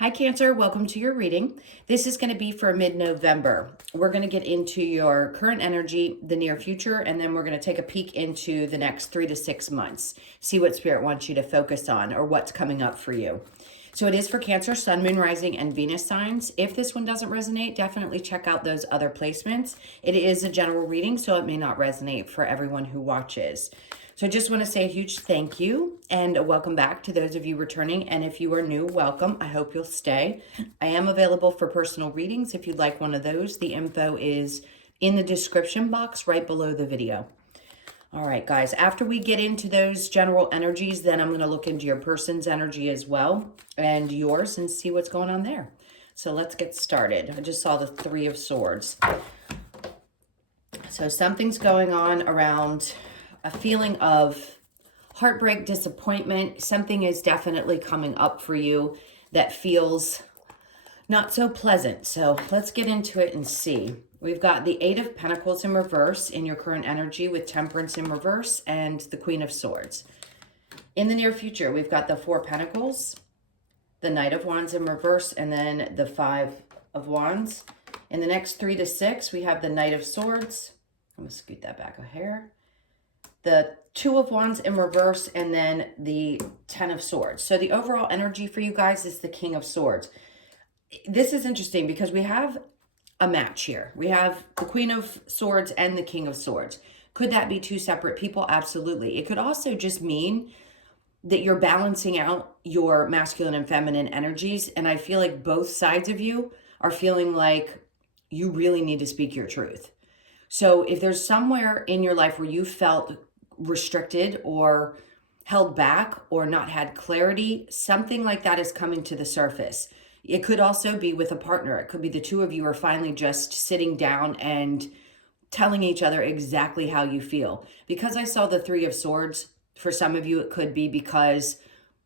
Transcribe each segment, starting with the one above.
Hi, Cancer. Welcome to your reading. This is going to be for mid-November. We're going to get into your current energy, the near future, and then we're going to take a peek into the next 3 to 6 months. See what Spirit wants you to focus on or what's coming up for you. So it is for Cancer, Sun, Moon, Rising, and Venus signs. If this one doesn't resonate, definitely check out those other placements. It is a general reading, so it may not resonate for everyone who watches. So I just want to say a huge thank you and a welcome back to those of you returning. And if you are new, welcome. I hope you'll stay. I am available for personal readings if you'd like one of those. The info is in the description box right below the video. All right, guys, after we get into those general energies, then I'm going to look into your person's energy as well and yours and see what's going on there. So let's get started. I just saw the Three of Swords. So something's going on around a feeling of heartbreak, disappointment. Something is definitely coming up for you that feels not so pleasant. So let's get into it and see. We've got the Eight of Pentacles in reverse in your current energy with Temperance in reverse and the Queen of Swords. In the near future, we've got the Four Pentacles, the Knight of Wands in reverse, and then the Five of Wands. In the next 3 to 6, we have the Knight of Swords. I'm going to scoot that back a hair. The Two of Wands in reverse, and then the Ten of Swords. So the overall energy for you guys is the King of Swords. This is interesting because we have a match here. We have the Queen of Swords and the King of Swords. Could that be two separate people? Absolutely. It could also just mean that you're balancing out your masculine and feminine energies. And I feel like both sides of you are feeling like you really need to speak your truth. So if there's somewhere in your life where you felt restricted or held back or not had clarity, something like that is coming to the surface. It could also be with a partner. It could be the two of you are finally just sitting down and telling each other exactly how you feel. Because I saw the Three of Swords, for some of you, it could be because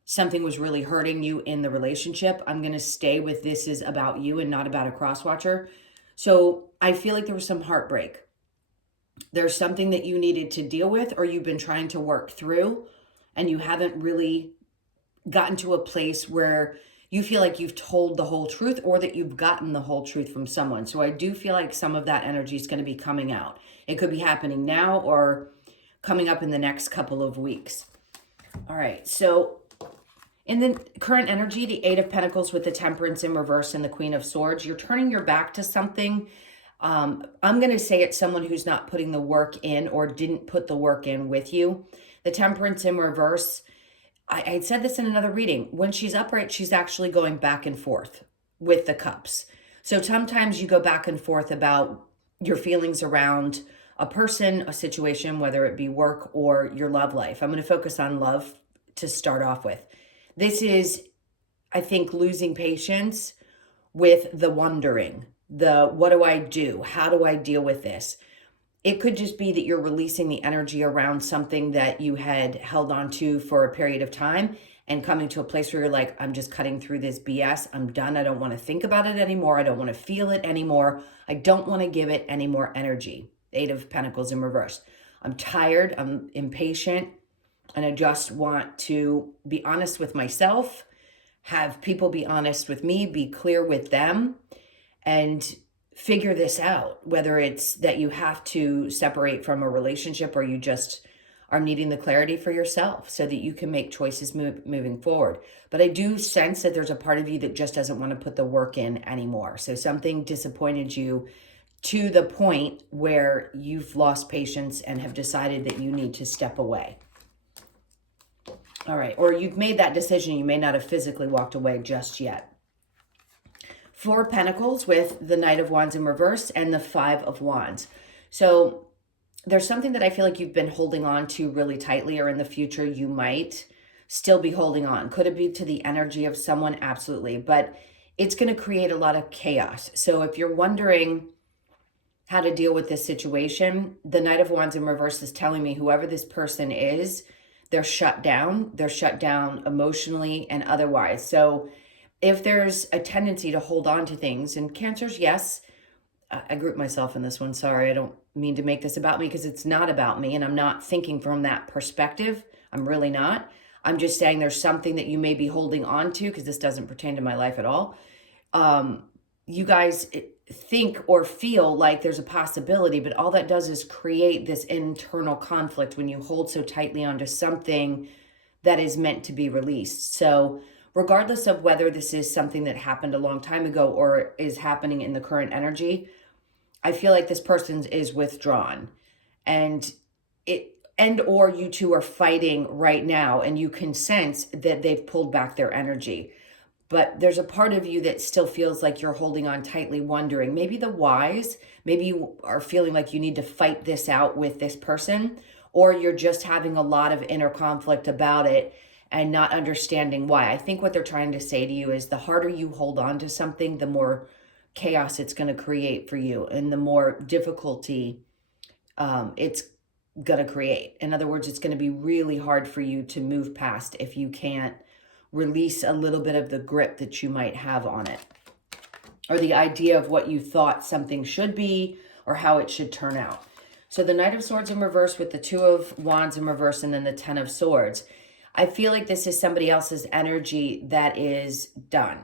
something was really hurting you in the relationship. I'm going to stay with this is about you and not about a crosswatcher. So I feel like there was some heartbreak. There's something that you needed to deal with or you've been trying to work through and you haven't really gotten to a place where you feel like you've told the whole truth or that you've gotten the whole truth from someone. So I do feel like some of that energy is going to be coming out. It could be happening now or coming up in the next couple of weeks. All right. So in the current energy, the Eight of Pentacles with the Temperance in reverse and the Queen of Swords, you're turning your back to something. I'm going to say it's someone who's not putting the work in or didn't put the work in with you. The Temperance in reverse, I said this in another reading. When she's upright, she's actually going back and forth with the cups. So sometimes you go back and forth about your feelings around a person, a situation, whether it be work or your love life. I'm going to focus on love to start off with. This is, I think, losing patience with the wondering. The what do I do? How do I deal with this? It could just be that you're releasing the energy around something that you had held on to for a period of time and coming to a place where you're like, I'm just cutting through this BS. I'm done. I don't want to think about it anymore. I don't want to feel it anymore. I don't want to give it any more energy. Eight of Pentacles in reverse. I'm tired. I'm impatient. And I just want to be honest with myself, have people be honest with me, be clear with them, and figure this out, whether it's that you have to separate from a relationship or you just are needing the clarity for yourself so that you can make choices moving forward. But I do sense that there's a part of you that just doesn't want to put the work in anymore. So something disappointed you to the point where you've lost patience and have decided that you need to step away. All right, or you've made that decision. You may not have physically walked away just yet. Four of Pentacles with the Knight of Wands in reverse and the Five of Wands. So there's something that I feel like you've been holding on to really tightly, or in the future you might still be holding on. Could it be to the energy of someone? Absolutely. But it's going to create a lot of chaos. So if you're wondering how to deal with this situation, the Knight of Wands in reverse is telling me whoever this person is, they're shut down. They're shut down emotionally and otherwise. So if there's a tendency to hold on to things, and Cancers, yes, I group myself in this one. Sorry, I don't mean to make this about me because it's not about me and I'm not thinking from that perspective. I'm really not. I'm just saying there's something that you may be holding on to, because this doesn't pertain to my life at all. You guys think or feel like there's a possibility, but all that does is create this internal conflict when you hold so tightly onto something that is meant to be released. So regardless of whether this is something that happened a long time ago or is happening in the current energy, I feel like this person is withdrawn, and or you two are fighting right now and you can sense that they've pulled back their energy. But there's a part of you that still feels like you're holding on tightly, wondering maybe the whys, maybe you are feeling like you need to fight this out with this person, or you're just having a lot of inner conflict about it and not understanding why. I think what they're trying to say to you is the harder you hold on to something, the more chaos it's going to create for you and the more difficulty it's going to create. In other words, it's going to be really hard for you to move past if you can't release a little bit of the grip that you might have on it, or the idea of what you thought something should be or how it should turn out. So the Knight of Swords in reverse with the Two of Wands in reverse and then the Ten of Swords. I feel like this is somebody else's energy that is done.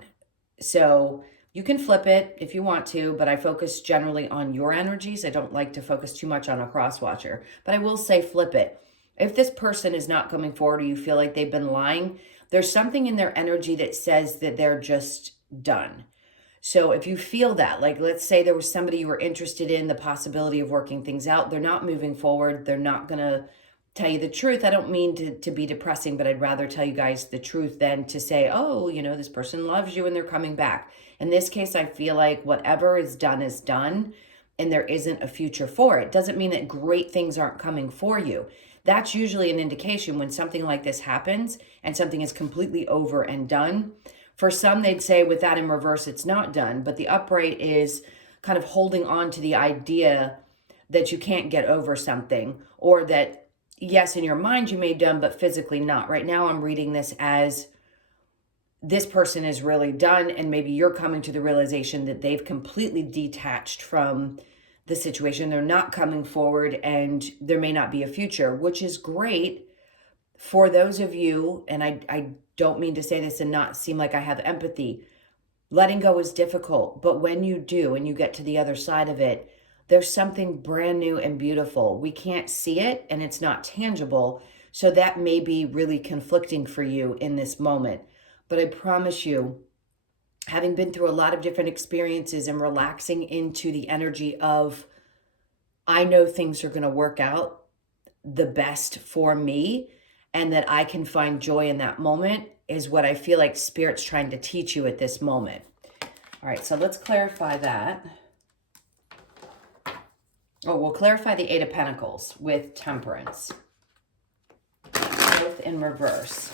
So you can flip it if you want to, but I focus generally on your energies. I don't like to focus too much on a cross watcher, but I will say flip it. If this person is not coming forward or you feel like they've been lying, there's something in their energy that says that they're just done. So if you feel that, like let's say there was somebody you were interested in, the possibility of working things out, they're not moving forward, they're not going to tell you the truth. I don't mean to be depressing, but I'd rather tell you guys the truth than to say, oh, you know, this person loves you and they're coming back. In this case, I feel like whatever is done and there isn't a future for it. Doesn't mean that great things aren't coming for you. That's usually an indication when something like this happens and something is completely over and done. For some, they'd say with that in reverse, it's not done, but the upright is kind of holding on to the idea that you can't get over something, or that yes, in your mind you may have done, but physically not. Right now I'm reading this as this person is really done, and maybe you're coming to the realization that they've completely detached from the situation. They're not coming forward and there may not be a future, which is great for those of you. And I don't mean to say this and not seem like I have empathy. Letting go is difficult, but when you do and you get to the other side of it, there's something brand new and beautiful. We can't see it and it's not tangible. So that may be really conflicting for you in this moment. But I promise you, having been through a lot of different experiences and relaxing into the energy of, I know things are going to work out the best for me and that I can find joy in that moment, is what I feel like Spirit's trying to teach you at this moment. All right, so let's clarify that. Oh, we'll clarify the Eight of Pentacles with Temperance, both in reverse.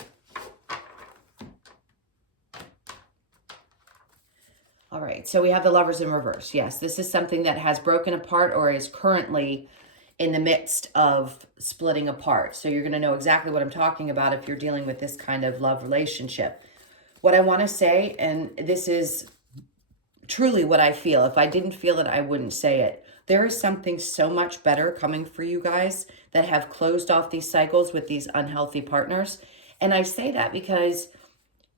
All right, so we have the Lovers in reverse. Yes, this is something that has broken apart or is currently in the midst of splitting apart. So you're going to know exactly what I'm talking about if you're dealing with this kind of love relationship. What I want to say, and this is truly what I feel. If I didn't feel it, I wouldn't say it. There is something so much better coming for you guys that have closed off these cycles with these unhealthy partners. And I say that because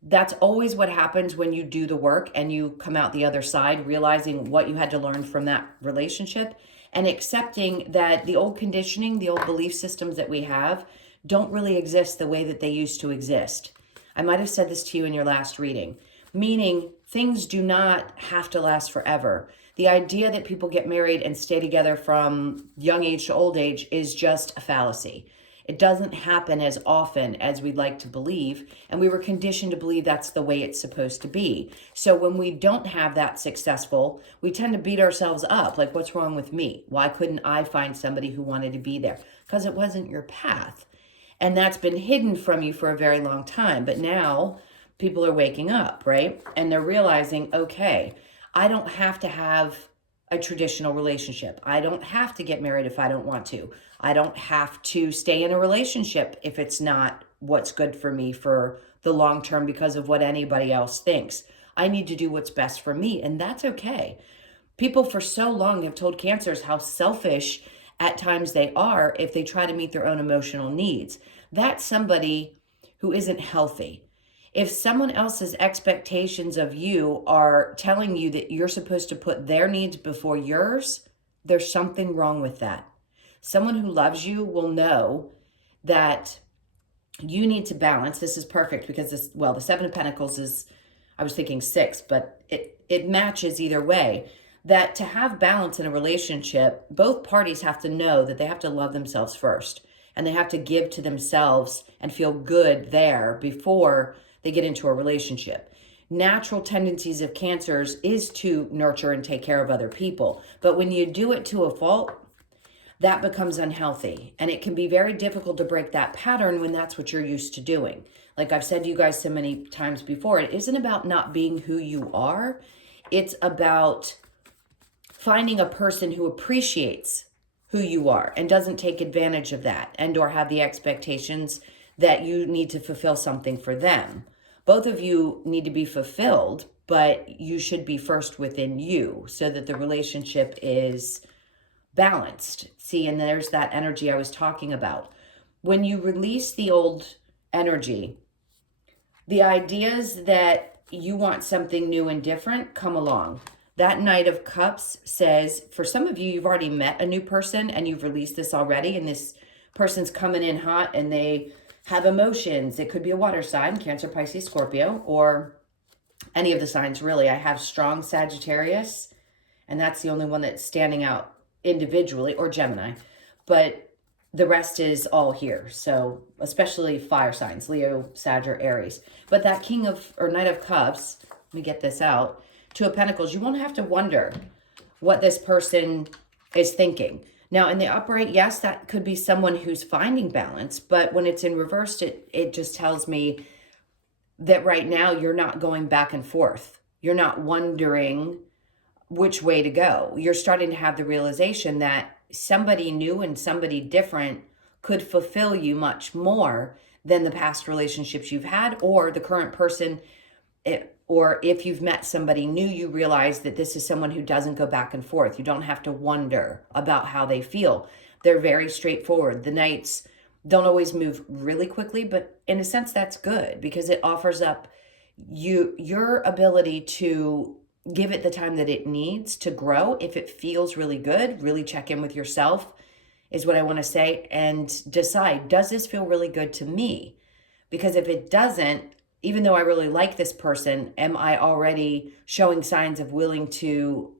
that's always what happens when you do the work and you come out the other side, realizing what you had to learn from that relationship and accepting that the old conditioning, the old belief systems that we have don't really exist the way that they used to exist. I might have said this to you in your last reading, meaning things do not have to last forever. The idea that people get married and stay together from young age to old age is just a fallacy. It doesn't happen as often as we'd like to believe, and we were conditioned to believe that's the way it's supposed to be. So when we don't have that successful, we tend to beat ourselves up, like, what's wrong with me? Why couldn't I find somebody who wanted to be there? Because it wasn't your path. And that's been hidden from you for a very long time. But now people are waking up, right? And they're realizing, okay, I don't have to have a traditional relationship. I don't have to get married if I don't want to. I don't have to stay in a relationship if it's not what's good for me for the long term because of what anybody else thinks. I need to do what's best for me, and that's okay. People for so long have told cancers how selfish at times they are if they try to meet their own emotional needs. That's somebody who isn't healthy. If someone else's expectations of you are telling you that you're supposed to put their needs before yours, there's something wrong with that. Someone who loves you will know that you need to balance. This is perfect because the Seven of Pentacles is, I was thinking six, but it matches either way. That to have balance in a relationship, both parties have to know that they have to love themselves first. And they have to give to themselves and feel good there before they get into a relationship. Natural tendencies of Cancers is to nurture and take care of other people. But when you do it to a fault, that becomes unhealthy. And it can be very difficult to break that pattern when that's what you're used to doing. Like I've said to you guys so many times before, it isn't about not being who you are. It's about finding a person who appreciates who you are and doesn't take advantage of that and or have the expectations that you need to fulfill something for them. Both of you need to be fulfilled, but you should be first within you so that the relationship is balanced. See, and there's that energy I was talking about. When you release the old energy, the ideas that you want something new and different come along. That Knight of Cups says, for some of you, you've already met a new person and you've released this already, and this person's coming in hot and they have emotions. It could be a water sign, Cancer, Pisces, Scorpio, or any of the signs, really. I have strong Sagittarius, and that's the only one that's standing out individually, or Gemini, but the rest is all here. So especially fire signs, Leo, Sag, or Aries. But that Knight of Cups, let me get this out, Two of Pentacles, you won't have to wonder what this person is thinking. Now, in the upright, yes, that could be someone who's finding balance, but when it's in reverse, it just tells me that right now you're not going back and forth. You're not wondering which way to go. You're starting to have the realization that somebody new and somebody different could fulfill you much more than the past relationships you've had, or the current person. Or if you've met somebody new, you realize that this is someone who doesn't go back and forth. You don't have to wonder about how they feel. They're very straightforward. The Knights don't always move really quickly, but in a sense, that's good because it offers up your ability to give it the time that it needs to grow. If it feels really good, really check in with yourself is what I want to say, and decide, does this feel really good to me? Because if it doesn't, even though I really like this person, am I already showing signs of being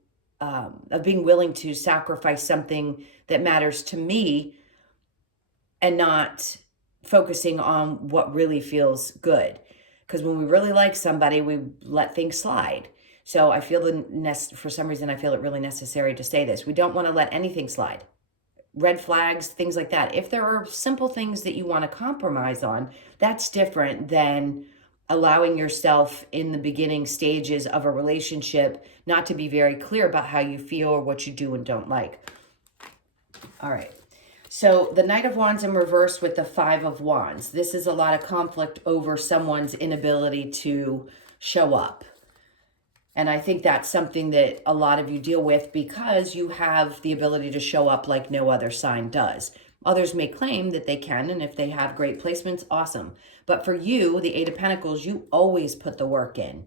willing to sacrifice something that matters to me and not focusing on what really feels good? Because when we really like somebody, we let things slide. So I feel for some reason, I feel it really necessary to say this. We don't want to let anything slide. Red flags, things like that. If there are simple things that you want to compromise on, that's different than allowing yourself in the beginning stages of a relationship not to be very clear about how you feel or what you do and don't like. All right. So the Knight of Wands in reverse with the Five of Wands. This is a lot of conflict over someone's inability to show up. And I think that's something that a lot of you deal with because you have the ability to show up like no other sign does. Others may claim that they can, and if they have great placements, awesome. But for you, the Eight of Pentacles, you always put the work in.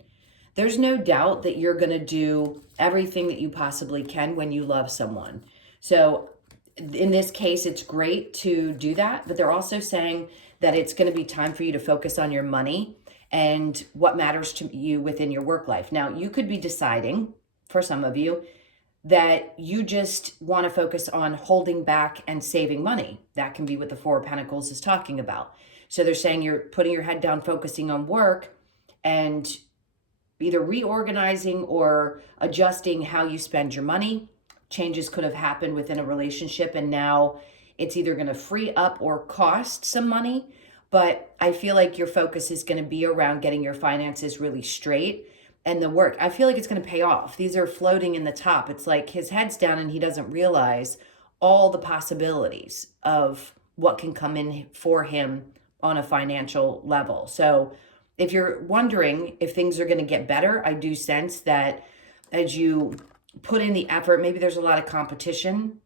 There's no doubt that you're going to do everything that you possibly can when you love someone. So in this case, it's great to do that, but they're also saying that it's going to be time for you to focus on your money and what matters to you within your work life. Now, you could be deciding, for some of you, that you just want to focus on holding back and saving money. That can be what the Four of Pentacles is talking about. So they're saying you're putting your head down, focusing on work, and either reorganizing or adjusting how you spend your money. Changes could have happened within a relationship, and now it's either going to free up or cost some money. But I feel like your focus is going to be around getting your finances really straight. And the work, I feel like it's going to pay off. These are floating in the top. It's like his head's down and he doesn't realize all the possibilities of what can come in for him on a financial level. So if you're wondering if things are going to get better, I do sense that as you put in the effort, maybe there's a lot of competition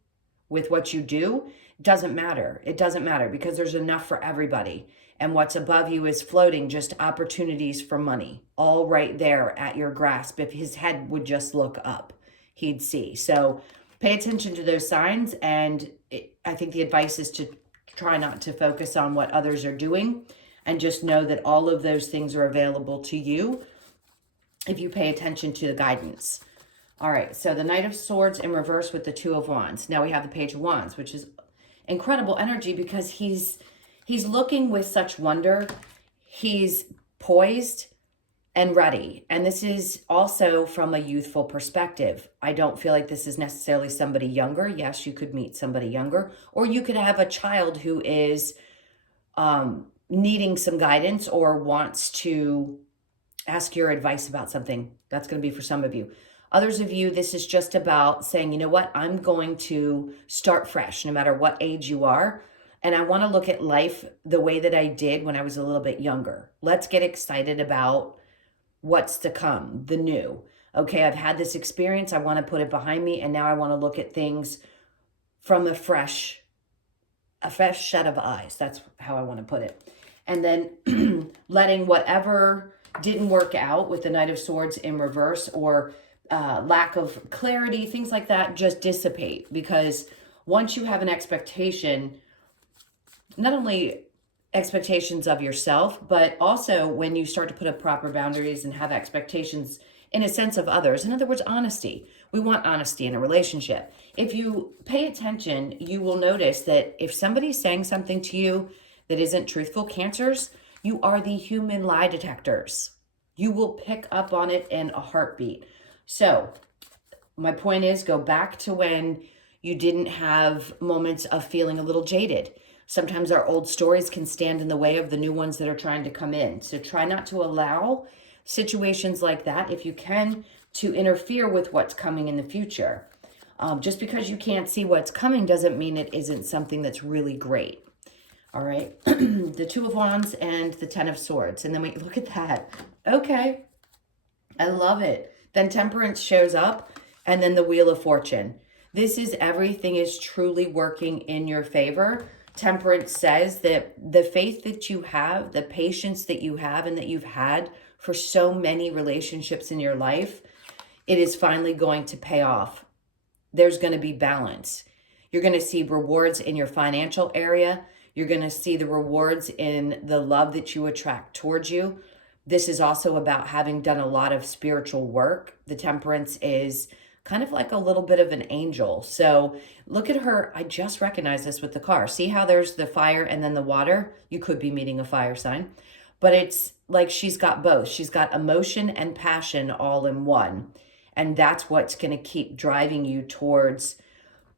with what you do. It doesn't matter. It doesn't matter because there's enough for everybody. And what's above you is floating, just opportunities for money, all right there at your grasp. If his head would just look up, he'd see. So pay attention to those signs. And I think the advice is to try not to focus on what others are doing, and just know that all of those things are available to you if you pay attention to the guidance. All right, so the Knight of Swords in reverse with the Two of Wands. Now we have the Page of Wands, which is incredible energy because he's looking with such wonder. He's poised and ready. And this is also from a youthful perspective. I don't feel like this is necessarily somebody younger. Yes, you could meet somebody younger, or you could have a child who is needing some guidance or wants to ask your advice about something. That's going to be for some of you. Others of you, this is just about saying, you know what, I'm going to start fresh no matter what age you are. And I want to look at life the way that I did when I was a little bit younger. Let's get excited about what's to come, the new. Okay, I've had this experience. I want to put it behind me. And now I want to look at things from a fresh set of eyes. That's how I want to put it. And then letting whatever didn't work out with the Knight of Swords in reverse, or lack of clarity, things like that, just dissipate. Because once you have an expectation, not only expectations of yourself, but also when you start to put up proper boundaries and have expectations in a sense of others. In other words, honesty. We want honesty in a relationship. If you pay attention, you will notice that if somebody's saying something to you that isn't truthful, Cancers, you are the human lie detectors. You will pick up on it in a heartbeat. So my point is, go back to when you didn't have moments of feeling a little jaded. Sometimes our old stories can stand in the way of the new ones that are trying to come in. So try not to allow situations like that, if you can, to interfere with what's coming in the future. Just because you can't see what's coming doesn't mean it isn't something that's really great. All right, the Two of Wands and the Ten of Swords. And then we look at that. Okay, I love it. Then Temperance shows up, and then the Wheel of Fortune. This is everything is truly working in your favor. Temperance says that the faith that you have, the patience that you have, and that you've had for so many relationships in your life, it is finally going to pay off. There's going to be balance. You're going to see rewards in your financial area. You're going to see the rewards in the love that you attract towards you. This is also about having done a lot of spiritual work. The Temperance is kind of like a little bit of an angel. So look at her. I just recognized this with the car. See how there's the fire and then the water? You could be meeting a fire sign. But it's like she's got both. She's got emotion and passion all in one. And that's what's going to keep driving you towards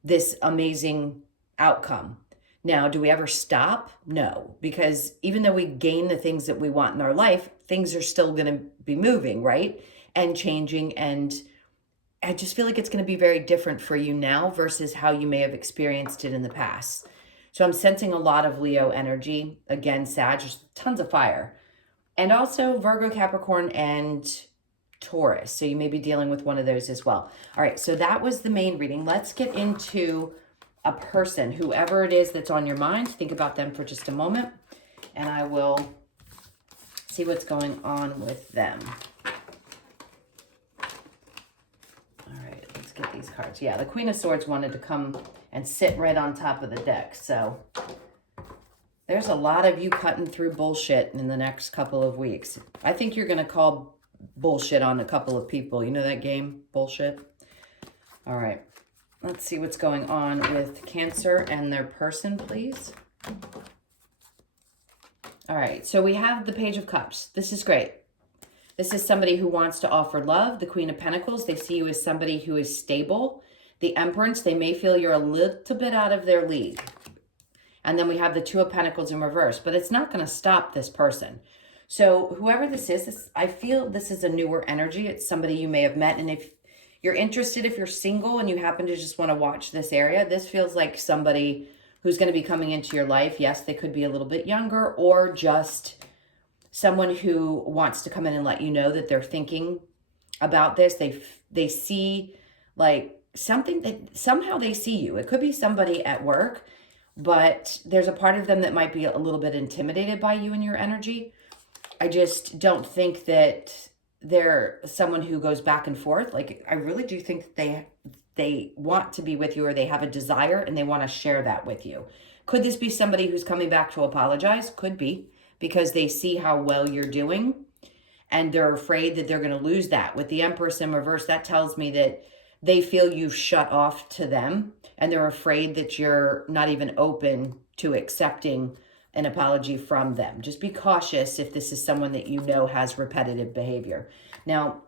this amazing outcome. Now, do we ever stop? No, because even though we gain the things that we want in our life, things are still going to be moving, right? And changing. And I just feel like it's going to be very different for you now versus how you may have experienced it in the past. So I'm sensing a lot of Leo energy. Again, Sag, just tons of fire. And also Virgo, Capricorn, and Taurus. So you may be dealing with one of those as well. All right, so that was the main reading. Let's get into a person, whoever it is that's on your mind. Think about them for just a moment, and I will see what's going on with them. All right, let's get these cards. Yeah, the Queen of Swords wanted to come and sit right on top of the deck. So there's a lot of you cutting through bullshit in the next couple of weeks. I think you're going to call bullshit on a couple of people. You know that game, Bullshit? All right. Let's see what's going on with Cancer and their person, please. All right, so we have the Page of Cups. This is great. This is somebody who wants to offer love. The Queen of Pentacles, they see you as somebody who is stable. The Empress, they may feel you're a little bit out of their league. And then we have the Two of Pentacles in reverse, but it's not going to stop this person. So whoever this is, I feel this is a newer energy. It's somebody you may have met, and if you're interested, if you're single and you happen to just want to watch this area, this feels like somebody who's going to be coming into your life. Yes, they could be a little bit younger, or just someone who wants to come in and let you know that they're thinking about this. They see like something that somehow they see you. It could be somebody at work but there's a part of them that might be a little bit intimidated by you and your energy. I just don't think that they're someone who goes back and forth. Like, I really do think that they want to be with you, or they have a desire and they want to share that with you. Could this be somebody who's coming back to apologize? Could be, because they see how well you're doing and they're afraid that they're going to lose that. With the Empress in reverse, that tells me that they feel you've shut off to them and they're afraid that you're not even open to accepting an apology from them. Just be cautious if this is someone that you know has repetitive behavior. Now,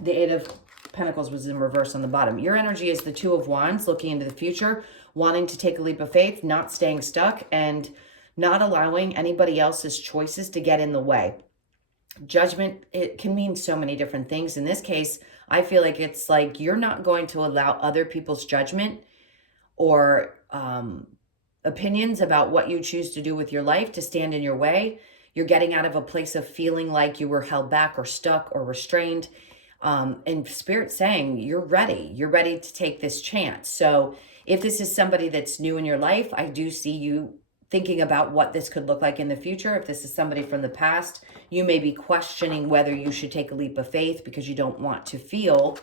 the Eight of Pentacles was in reverse on the bottom. Your energy is the Two of Wands, looking into the future, wanting to take a leap of faith, not staying stuck, and not allowing anybody else's choices to get in the way. Judgment, it can mean so many different things. In this case, I feel like it's like you're not going to allow other people's judgment or opinions about what you choose to do with your life to stand in your way. You're getting out of a place of feeling like you were held back or stuck or restrained. And Spirit's saying you're ready. You're ready to take this chance. So if this is somebody that's new in your life, I do see you thinking about what this could look like in the future. If this is somebody from the past, you may be questioning whether you should take a leap of faith because you don't want to feel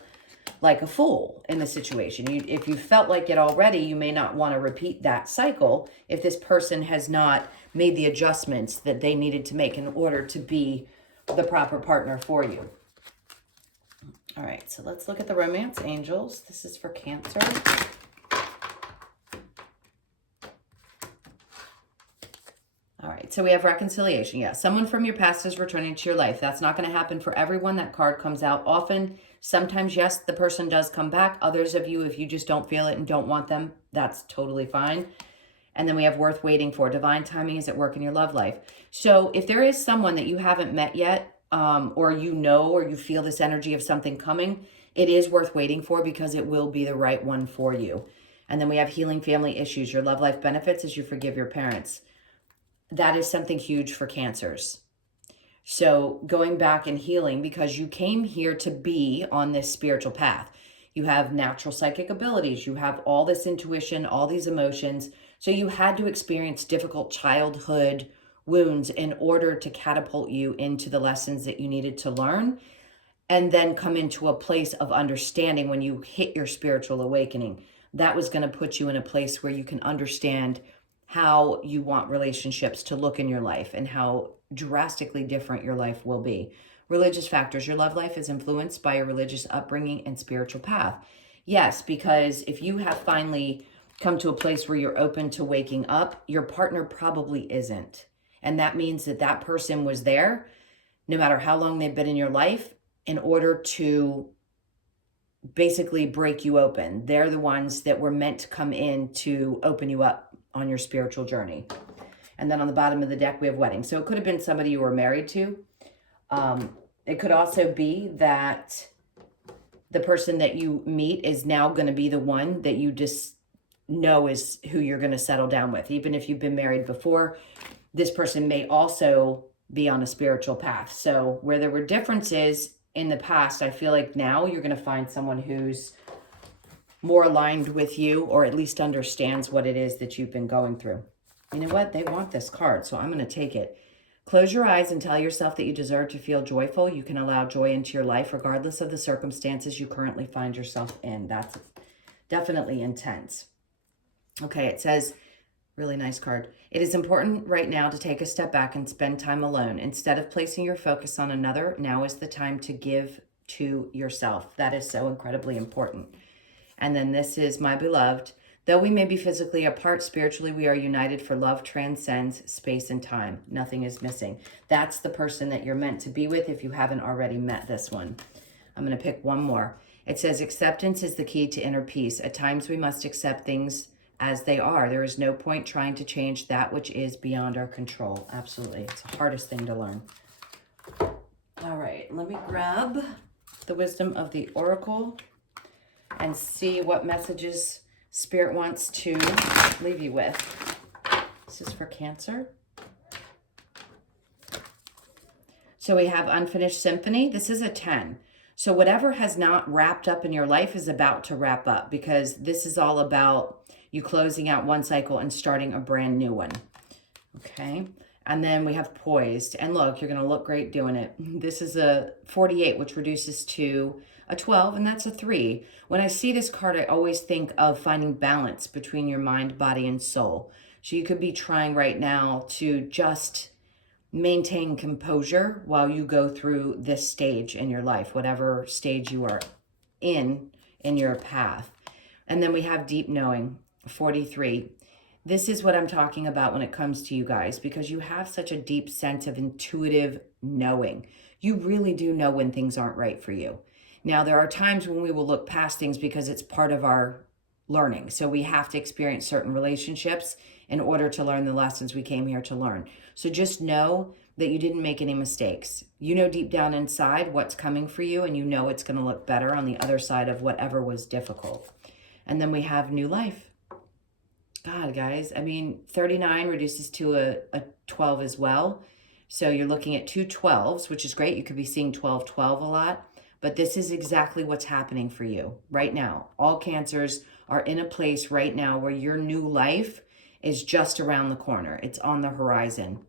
like a fool in the situation. If you felt like it already, you may not want to repeat that cycle if this person has not made the adjustments that they needed to make in order to be the proper partner for you. All right, so let's look at the romance angels. This is for Cancer. All right, so we have reconciliation. Yeah, someone from your past is returning to your life. That's not going to happen for everyone. That card comes out often. Sometimes, yes, the person does come back. Others of you, if you just don't feel it and don't want them, that's totally fine. And then we have worth waiting for. Divine timing is at work in your love life. So if there is someone that you haven't met yet, or you know, or you feel this energy of something coming, it is worth waiting for because it will be the right one for you. And then we have healing family issues. Your love life benefits as you forgive your parents. That is something huge for Cancers. So going back and healing, because you came here to be on this spiritual path. You have natural psychic abilities. You have all this intuition, all these emotions. So you had to experience difficult childhood wounds in order to catapult you into the lessons that you needed to learn, and then come into a place of understanding when you hit your spiritual awakening. That was going to put you in a place where you can understand how you want relationships to look in your life and how drastically different your life will be. Religious factors. Your love life is influenced by your religious upbringing and spiritual path. Yes, because if you have finally come to a place where you're open to waking up, your partner probably isn't. And that means that that person was there, no matter how long they've been in your life, in order to basically break you open. They're the ones that were meant to come in to open you up on your spiritual journey. And then on the bottom of the deck, we have wedding. So it could have been somebody you were married to. It could also be that the person that you meet is now going to be the one that you just know is who you're going to settle down with. Even if you've been married before, this person may also be on a spiritual path. So where there were differences in the past, I feel like now you're going to find someone who's more aligned with you, or at least understands what it is that you've been going through. You know what? They want this card, so I'm going to take it. Close your eyes and tell yourself that you deserve to feel joyful. You can allow joy into your life regardless of the circumstances you currently find yourself in. That's definitely intense. Okay, it says, really nice card. It is important right now to take a step back and spend time alone. Instead of placing your focus on another, now is the time to give to yourself. That is so incredibly important. And then this is, my beloved, though we may be physically apart, spiritually we are united, for love transcends space and time. Nothing is missing. That's the person that you're meant to be with if you haven't already met this one. I'm going to pick one more. It says, acceptance is the key to inner peace. At times we must accept things as they are. There is no point trying to change that which is beyond our control. Absolutely. It's the hardest thing to learn. All right, let me grab the wisdom of the Oracle and see what messages Spirit wants to leave you with. This is for Cancer. So we have Unfinished Symphony. This is a 10. So whatever has not wrapped up in your life is about to wrap up, because this is all about you closing out one cycle and starting a brand new one. Okay. And then we have poised. And look, you're going to look great doing it. This is a 48, which reduces to a 12, and that's a 3. When I see this card, I always think of finding balance between your mind, body, and soul. So you could be trying right now to just maintain composure while you go through this stage in your life, whatever stage you are in your path. And then we have deep knowing, 43. This is what I'm talking about when it comes to you guys, because you have such a deep sense of intuitive knowing. You really do know when things aren't right for you. Now, there are times when we will look past things because it's part of our learning. So we have to experience certain relationships in order to learn the lessons we came here to learn. So just know that you didn't make any mistakes. You know deep down inside what's coming for you, and you know it's going to look better on the other side of whatever was difficult. And then we have new life. God, guys, I mean, 39 reduces to a 12 as well. So you're looking at 2 12s, which is great. You could be seeing 12 12 a lot. But this is exactly what's happening for you right now. All Cancers are in a place right now where your new life is just around the corner. It's on the horizon.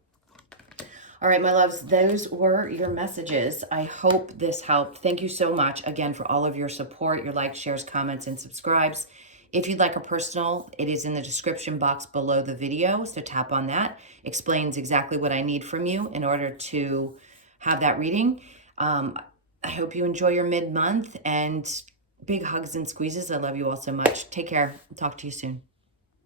All right, my loves, those were your messages. I hope this helped. Thank you so much, again, for all of your support, your likes, shares, comments, and subscribes. If you'd like a personal, it is in the description box below the video, so tap on that. Explains exactly what I need from you in order to have that reading. I hope you enjoy your mid-month, and big hugs and squeezes. I love you all so much. Take care. I'll talk to you soon.